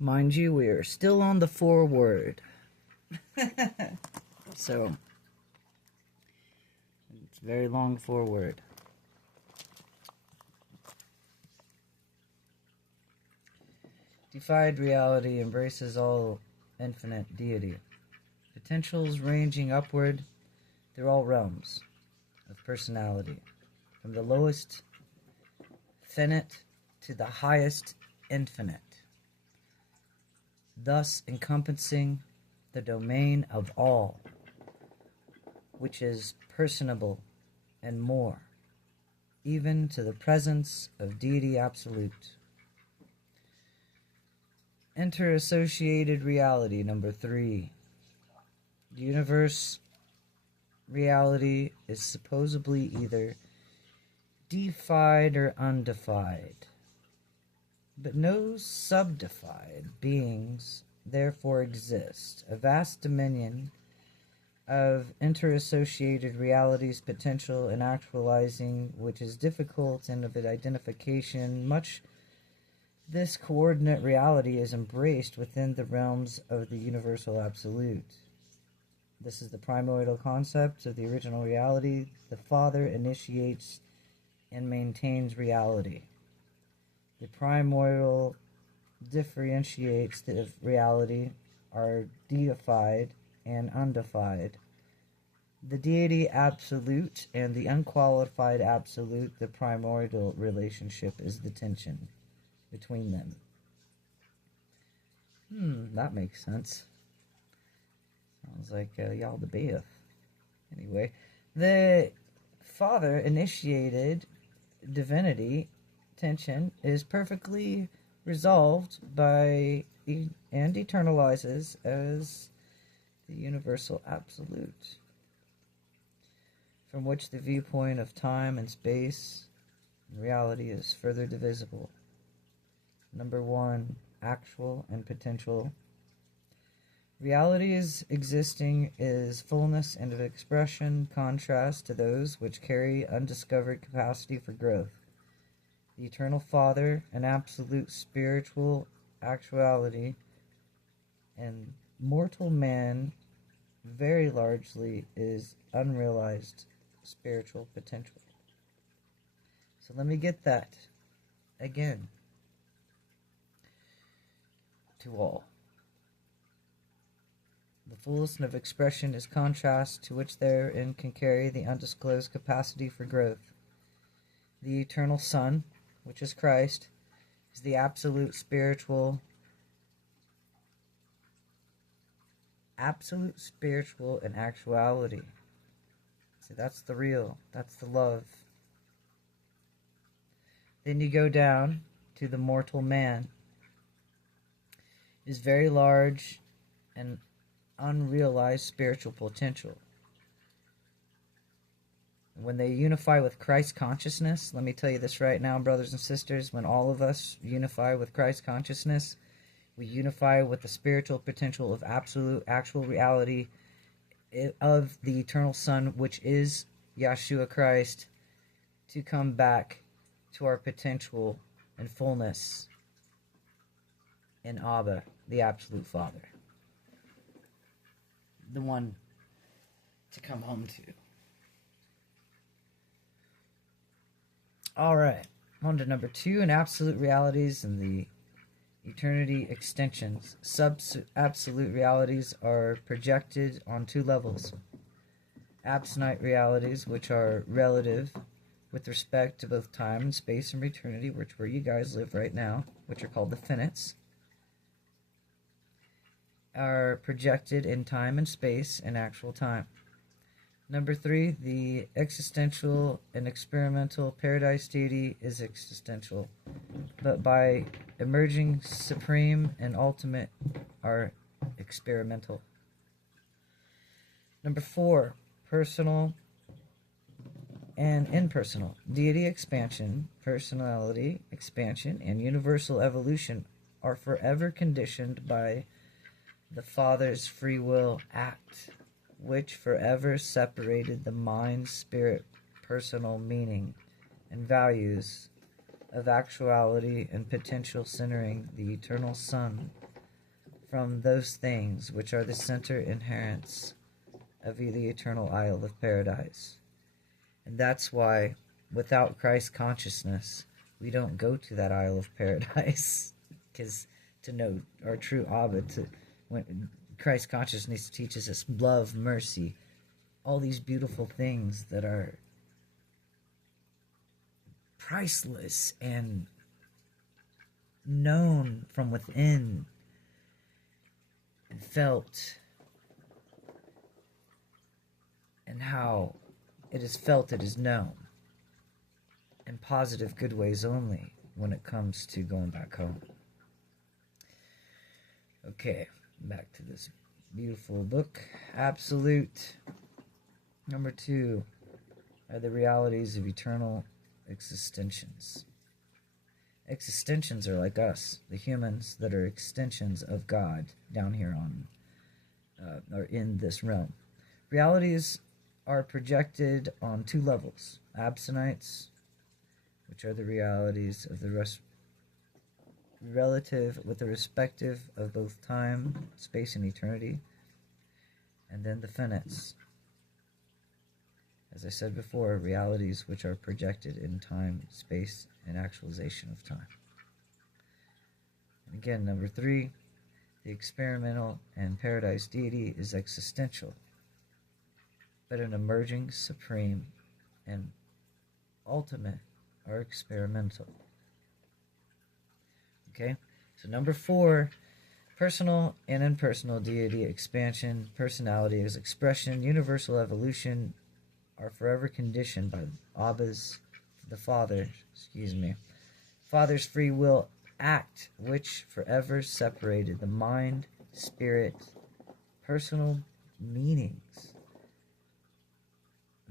Mind you, we are still on the foreword. So, it's a very long foreword. Defied reality embraces all infinite deity. Potentials ranging upward through all realms of personality, from the lowest finite to the highest infinite, thus encompassing the domain of all, which is personable and more, even to the presence of deity absolute. Enter associated reality number 3. The universe reality is supposedly either defied or undefied, but no subdefied beings therefore exist. A vast dominion of interassociated realities, potential and actualizing, which is difficult and of identification. Much this coordinate reality is embraced within the realms of the universal absolute. This is the primordial concept of the original reality. The Father initiates and maintains reality. The primordial differentiates the reality are deified and undefied. The deity absolute and the unqualified absolute, the primordial relationship is the tension between them. That makes sense. Sounds like y'all the Beef. Anyway, the Father initiated divinity tension is perfectly resolved by and eternalizes as the universal absolute, from which the viewpoint of time and space and reality is further divisible. Number 1, actual and potential. Reality's existing is fullness and of expression, contrast to those which carry undiscovered capacity for growth. The Eternal Father, an absolute spiritual actuality, and mortal man very largely is unrealized spiritual potential. So let me get that again to all. The fullness of expression is contrast to which therein can carry the undisclosed capacity for growth. The Eternal Son, which is Christ, is the absolute spiritual and actuality. See, that's the real, that's the love. Then you go down to the mortal man. It is very large and unrealized spiritual potential. When they unify with Christ consciousness, let me tell you this right now, brothers and sisters, when all of us unify with Christ consciousness, we unify with the spiritual potential of absolute, actual reality of the Eternal Son, which is Yeshua Christ, to come back to our potential and fullness in Abba, the Absolute Father. The one to come home to. Alright, on to number 2, in absolute realities and the eternity extensions. Absolute realities are projected on 2 levels. Absolute realities, which are relative with respect to both time and space and eternity, which where you guys live right now, which are called the finites, are projected in time and space and actual time. Number 3, the existential and experimental paradise deity is existential, but by emerging supreme and ultimate are experimental. Number 4, personal and impersonal. Deity expansion, personality expansion, and universal evolution are forever conditioned by the Father's free will act, which forever separated the mind, spirit, personal meaning, and values of actuality and potential, centering the Eternal Son from those things which are the center inherents of the eternal isle of paradise. And that's why, without Christ consciousness, we don't go to that isle of paradise. Because to know our true Abba, when Christ consciousness teaches us love, mercy, all these beautiful things that are priceless and known from within and felt, and how it is felt, it is known in positive, good ways only when it comes to going back home. Okay, back to this beautiful book. Absolute. Number 2 are the realities of eternal existentials. Existentials are like us, the humans that are extensions of God down here on, or in this realm. Realities are projected on 2 levels. Absinites, which are the realities of the relative with the respective of both time, space, and eternity. And then the finites, as I said before, realities which are projected in time, space, and actualization of time. And again, number 3, the experimental and paradise deity is existential, but an emerging, supreme, and ultimate are experimental. Okay, so number 4, personal and impersonal deity, expansion, personality as expression, universal evolution, are forever conditioned by Father's free will act, which forever separated the mind, spirit, personal meanings,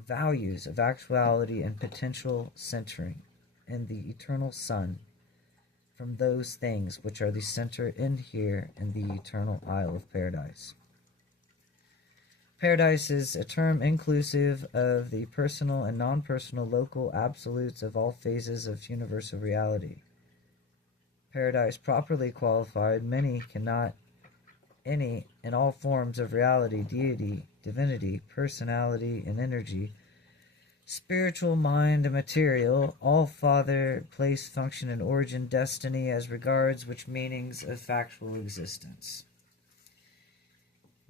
values of actuality and potential centering in the eternal Son from those things which are the center in here in the eternal isle of paradise. Paradise is a term inclusive of the personal and non-personal local absolutes of all phases of universal reality. Paradise properly qualified, many cannot, any and all forms of reality, deity, divinity, personality, and energy, spiritual, mind, and material, all father, place, function, and origin, destiny, as regards which meanings of factual existence.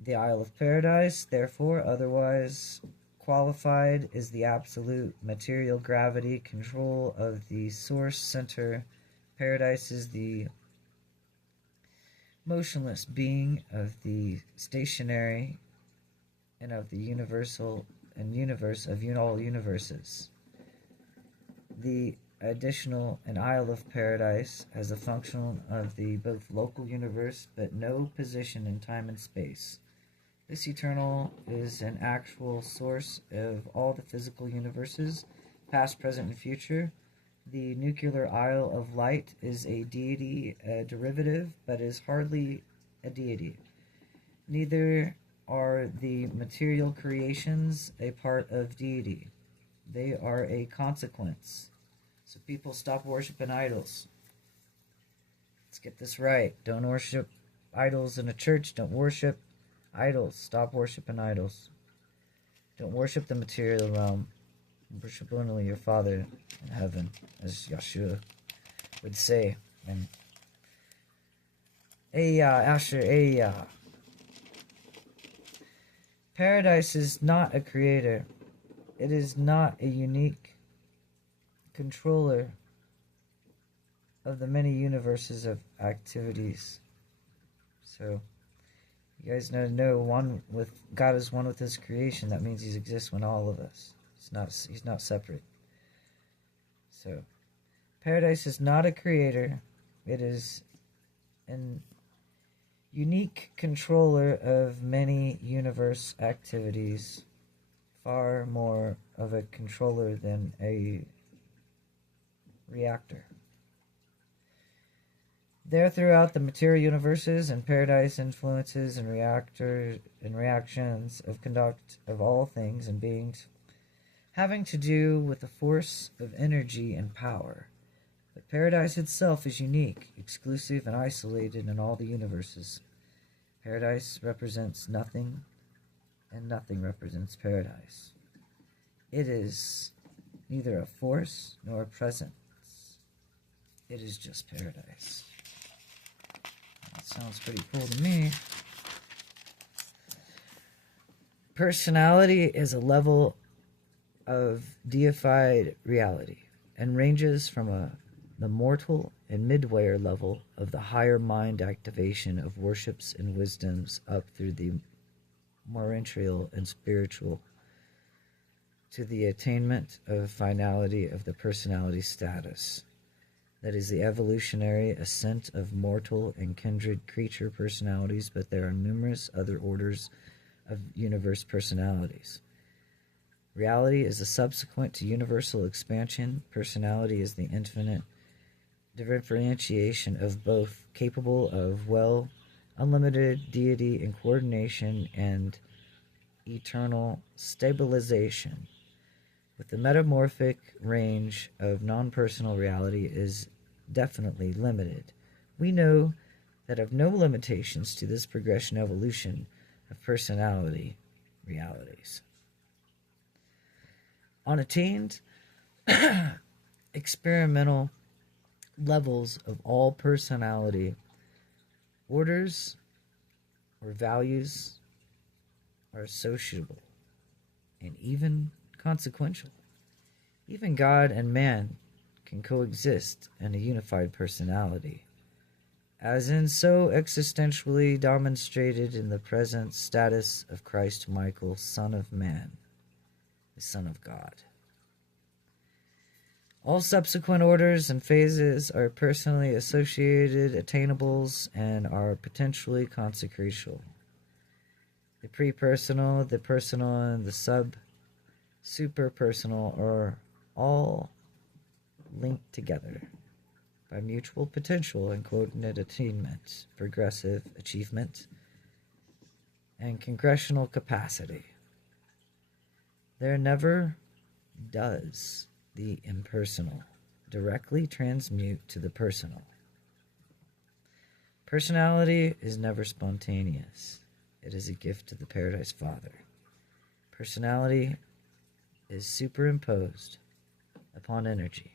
The Isle of Paradise, therefore, otherwise qualified, is the absolute material gravity control of the source center. Paradise is the motionless being of the stationary and of the universal and universe of all universes. The additional and Isle of Paradise has a function of the both local universe but no position in time and space. This eternal is an actual source of all the physical universes, past, present, and future. The nuclear Isle of Light is a deity, a derivative, but is hardly a deity. Neither are the material creations a part of deity. They are a consequence. So people stop worshiping idols. Let's get this right. Don't worship idols in a church. Don't worship idols. Stop worshiping idols. Don't worship the material realm. Worship only your Father in heaven, as Yeshua would say. And Asher, Paradise is not a creator. It is not a unique controller of the many universes of activities. So, you guys know one with God is one with His creation. That means He exists with all of us. He's not separate. So, Paradise is not a creator. It is an unique controller of many universe activities. Far more of a controller than a reactor. There throughout the material universes and Paradise influences and reactions of conduct of all things and beings having to do with the force of energy and power. But Paradise itself is unique, exclusive, and isolated in all the universes. Paradise represents nothing, and nothing represents paradise. It is neither a force nor a presence. It is just paradise. That sounds pretty cool to me. Personality is a level of deified reality and ranges from the mortal and midwayer level of the higher mind activation of worships and wisdoms up through the moral and spiritual to the attainment of finality of the personality status. That is the evolutionary ascent of mortal and kindred creature personalities, but there are numerous other orders of universe personalities. Reality is a subsequent to universal expansion. Personality is the infinite differentiation of both, capable of unlimited deity and coordination and eternal stabilization. With the metamorphic range of non-personal reality is definitely limited. We know that of no limitations to this progression evolution of personality realities. On attained experimental levels of all personality, orders or values are associable and even consequential. Even God and man can coexist in a unified personality, as in so existentially demonstrated in the present status of Christ Michael, Son of Man, the Son of God. All subsequent orders and phases are personally associated attainables and are potentially consecrational. The pre-personal, the personal, and the super-personal are all linked together by mutual potential and coordinate attainment, progressive achievement, and congressional capacity. There never does the impersonal directly transmute to the personal. Personality is never spontaneous. It is a gift to the Paradise Father. Personality is superimposed upon energy,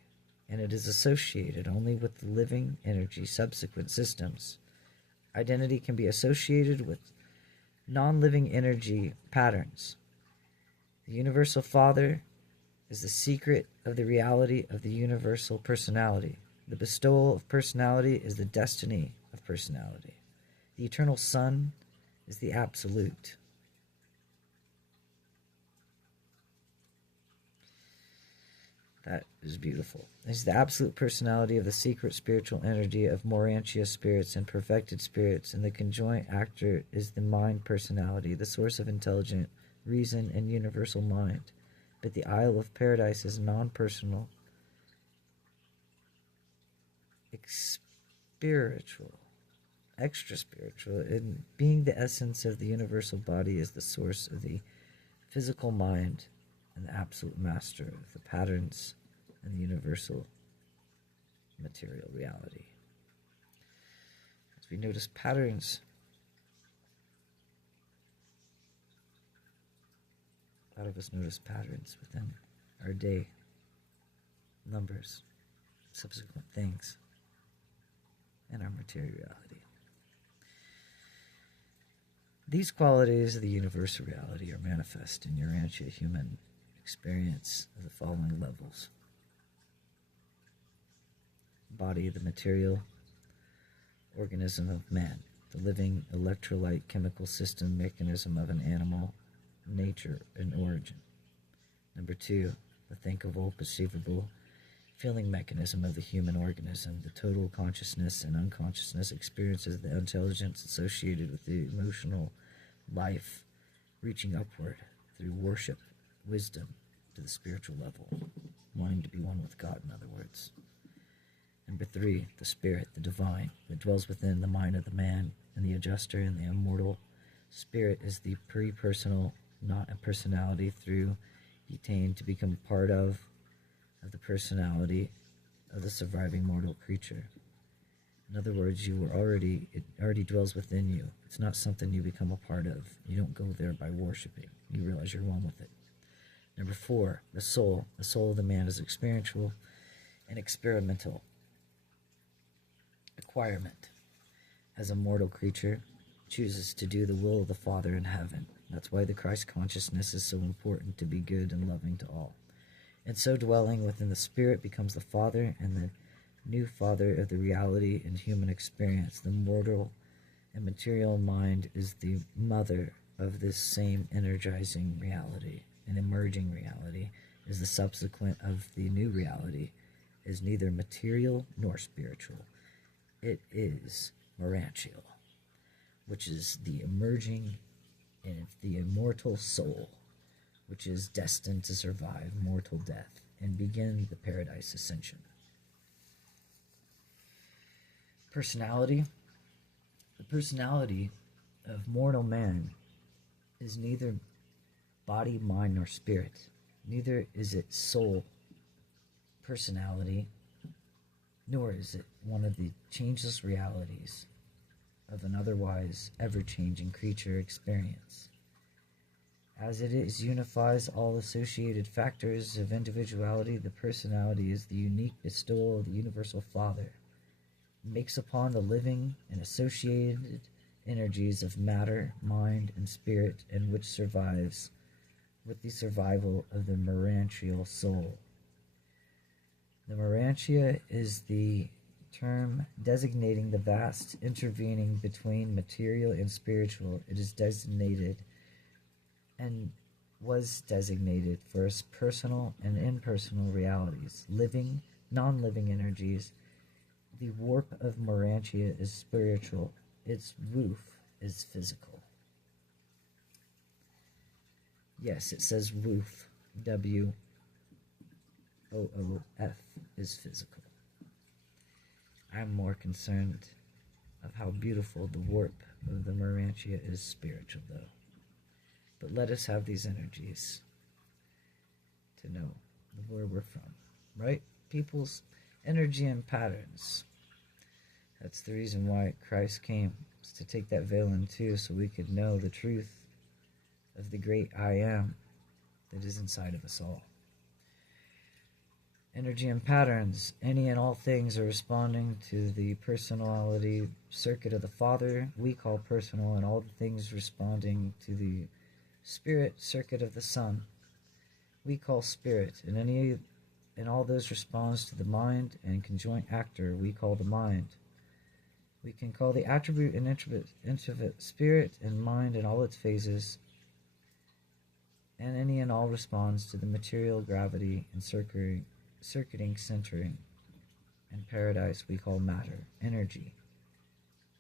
and it is associated only with the living energy subsequent systems. Identity can be associated with non-living energy patterns. The Universal Father is the secret of the reality of the universal personality. The bestowal of personality is the destiny of personality. The Eternal Son is the absolute. That is beautiful. It's the absolute personality of the secret spiritual energy of Urantia spirits and perfected spirits, and the conjoint actor is the mind personality, the source of intelligent reason and universal mind. But the Isle of Paradise is non-personal, spiritual, extra-spiritual, and being the essence of the universal body is the source of the physical mind and the absolute master of the patterns and the universal material reality. As we notice patterns, a lot of us notice patterns within our day, numbers, subsequent things, and our material reality. These qualities of the universal reality are manifest in Urantia human experience of the following levels. Body, the material organism of man, the living electrolyte chemical system mechanism of an animal, nature and origin. Number 2, the thinkable, perceivable, feeling mechanism of the human organism, the total consciousness and unconsciousness experiences of the intelligence associated with the emotional life, reaching upward through worship, wisdom, to the spiritual level, wanting to be one with God, in other words. Number 3, the spirit, the divine, that dwells within the mind of the man, and the adjuster and the immortal. Spirit is the pre-personal, not a personality, through he attained to become part of the personality of the surviving mortal creature. In other words, it already dwells within you. It's not something you become a part of. You don't go there by worshiping. You realize you're one with it. Number 4, the soul. The soul of the man is experiential and experimental. Acquirement. As a mortal creature, chooses to do the will of the Father in heaven. That's why the Christ consciousness is so important, to be good and loving to all. And so dwelling within the Spirit becomes the Father and the new Father of the reality and human experience. The mortal and material mind is the mother of this same energizing reality. An emerging reality is the subsequent of the new reality, is neither material nor spiritual. It is Urantia, which is the emerging and the immortal soul, which is destined to survive mortal death and begin the paradise ascension. Personality. The personality of mortal man is neither body, mind, nor spirit. Neither is it soul, personality, nor is it one of the changeless realities of an otherwise ever-changing creature experience. As it unifies all associated factors of individuality, the personality is the unique bestowal of the universal Father. It makes upon the living and associated energies of matter, mind, and spirit, and which survives with the survival of the Urantial soul. The Urantia is the term designating the vast intervening between material and spiritual. It is designated and was designated for its personal and impersonal realities, living, non-living energies. The warp of Urantia is spiritual. Its woof is physical. Yes, it says woof. W-O-O-F is physical. I'm more concerned of how beautiful the warp of the Urantia is spiritual, though. But let us have these energies to know where we're from, right? People's energy and patterns. That's the reason why Christ came, was to take that veil in too, so we could know the truth of the great I Am that is inside of us all. Energy and patterns. Any and all things are responding to the personality circuit of the Father, we call personal, and all the things responding to the spirit circuit of the Son, we call spirit, and all those responds to the mind and conjoint actor, we call the mind. We can call the attribute and introvert spirit and mind in all its phases, and any and all responds to the material gravity and circuiting centering and paradise we call matter, energy,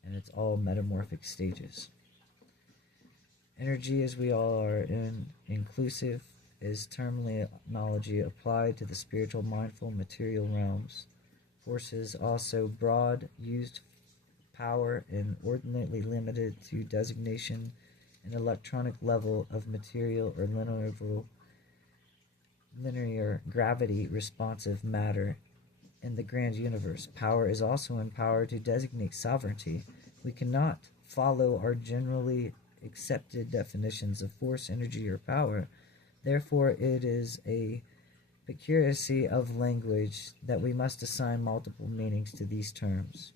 and it's all metamorphic stages. Energy, as we all are inclusive, is terminology applied to the spiritual, mindful, material realms. Forces also broad, used power, and ordinately limited to designation an electronic level of material or linear gravity responsive matter in the grand universe. Power is also empowered to designate sovereignty. We cannot follow our generally accepted definitions of force, energy, or power. Therefore, it is a peculiarity of language that we must assign multiple meanings to these terms.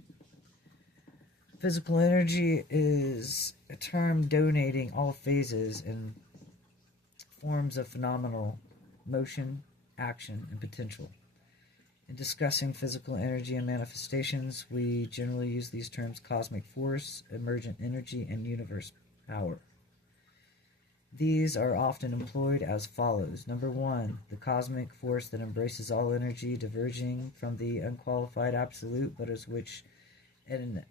Physical energy is a term denoting all phases and forms of phenomenal motion, action, and potential. In discussing physical energy and manifestations, we generally use these terms cosmic force, emergent energy, and universe power. These are often employed as follows. Number 1, the cosmic force that embraces all energy, diverging from the unqualified absolute, but as which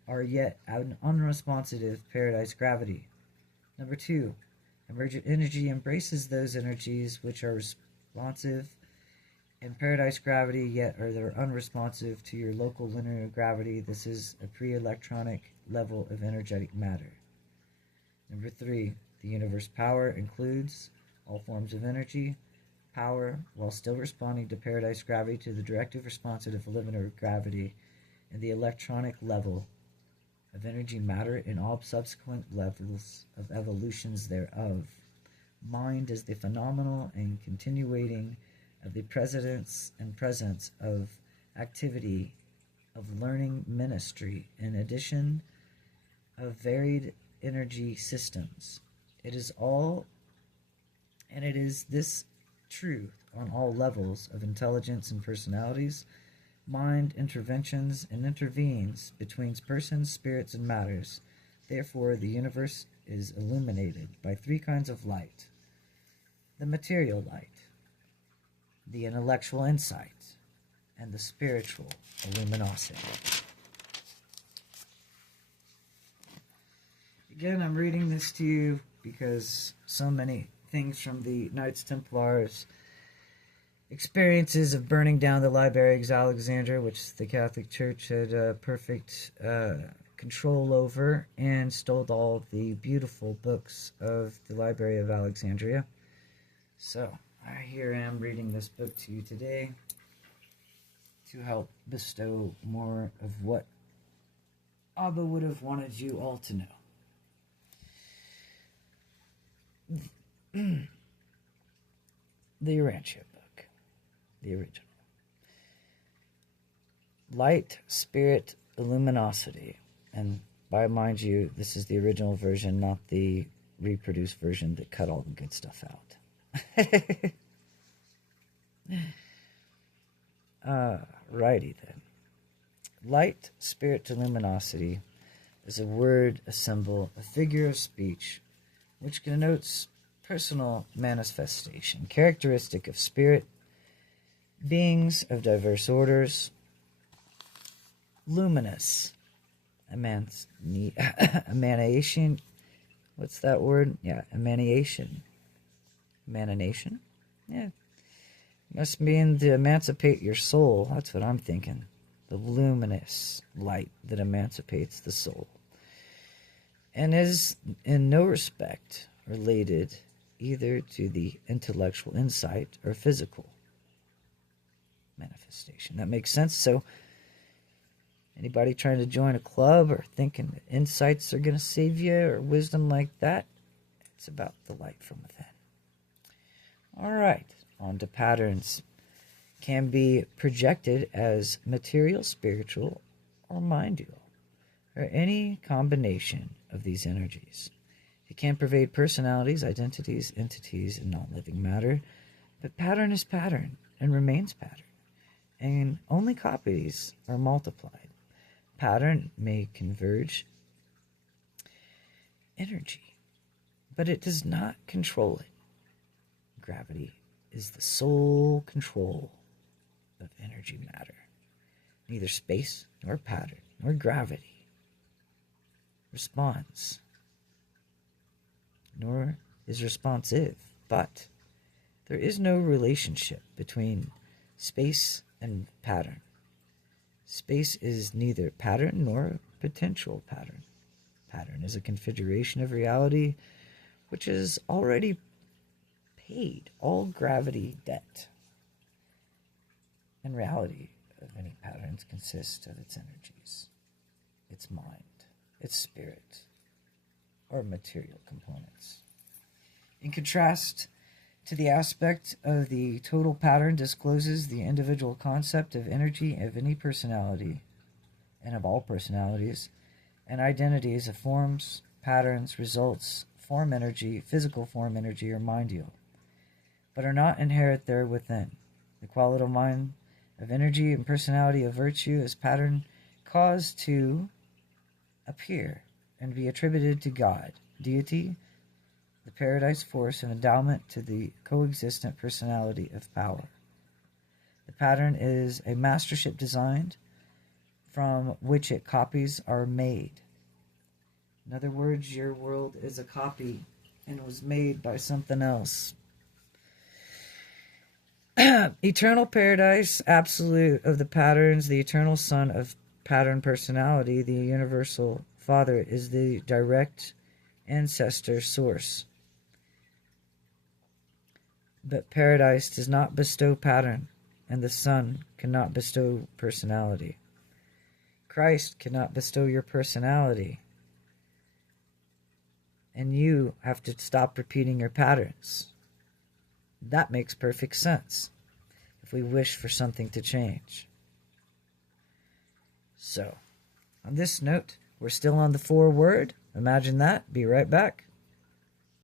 are yet unresponsive paradise gravity. Number 2, emergent energy embraces those energies which are responsive in paradise gravity, yet they're unresponsive to your local linear gravity. This is a pre-electronic level of energetic matter. Number 3, the universe power includes all forms of energy, power, while still responding to paradise gravity to the directive responsive of linear gravity, and the electronic level of energy matter in all subsequent levels of evolutions thereof. Mind is the phenomenal and continuating of the presence of activity of learning ministry in addition of varied energy systems. It is all, and it is this truth on all levels of intelligence and personalities. Mind interventions and intervenes between persons, spirits, and matters. Therefore, the universe is illuminated by three kinds of light: the material light, the intellectual insight, and the spiritual luminosity. Again, I'm reading this to you because so many things from the Knights Templars' experiences of burning down the Library of Alexandria, which the Catholic Church had perfect control over, and stole all the beautiful books of the Library of Alexandria. So, I here am reading this book to you today to help bestow more of what Abba would have wanted you all to know. The Urantia book, the original. Light, spirit, luminosity. And by mind you, this is the original version, not the reproduced version that cut all the good stuff out. Righty then. Light, spirit to luminosity is a word, a symbol, a figure of speech, which connotes personal manifestation, characteristic of spirit, beings of diverse orders, luminous, emanation, what's that word? Yeah, emanation. Emanation? Yeah. Must mean to emancipate your soul. That's what I'm thinking. The luminous light that emancipates the soul. And is in no respect related either to the intellectual insight or physical manifestation. That makes sense. So anybody trying to join a club or thinking that insights are going to save you or wisdom like that, it's about the light from within. All right, on to patterns. Can be projected as material, spiritual, or mindial, or any combination of these energies. It can pervade personalities, identities, entities, and non-living matter, but pattern is pattern and remains pattern, and only copies are multiplied. Pattern may converge energy, but it does not control it. Gravity is the sole control of energy matter. Neither space, nor pattern, nor gravity responds, nor is responsive. But there is no relationship between space and pattern. Space is neither pattern nor potential pattern. Pattern is a configuration of reality which is already paid all gravity debt. And reality of any patterns consists of its energies, its mind, its spirit, or material components. In contrast to the aspect of the total pattern discloses the individual concept of energy of any personality, and of all personalities, and identities of forms, patterns, results, form energy, physical form energy, or mindial, but are not inherent there within. The quality of mind of energy and personality of virtue is pattern caused to appear and be attributed to God, deity, the paradise force, and endowment to the coexistent personality of power. The pattern is a mastership designed from which it copies are made. In other words, your world is a copy and was made by something else. Eternal paradise, absolute of the patterns, the eternal son of pattern personality, the universal father, is the direct ancestor source. But paradise does not bestow pattern, and the son cannot bestow personality. Christ cannot bestow your personality. And you have to stop repeating your patterns. That makes perfect sense if we wish for something to change. So, on this note, we're still on the foreword. Imagine that. Be right back.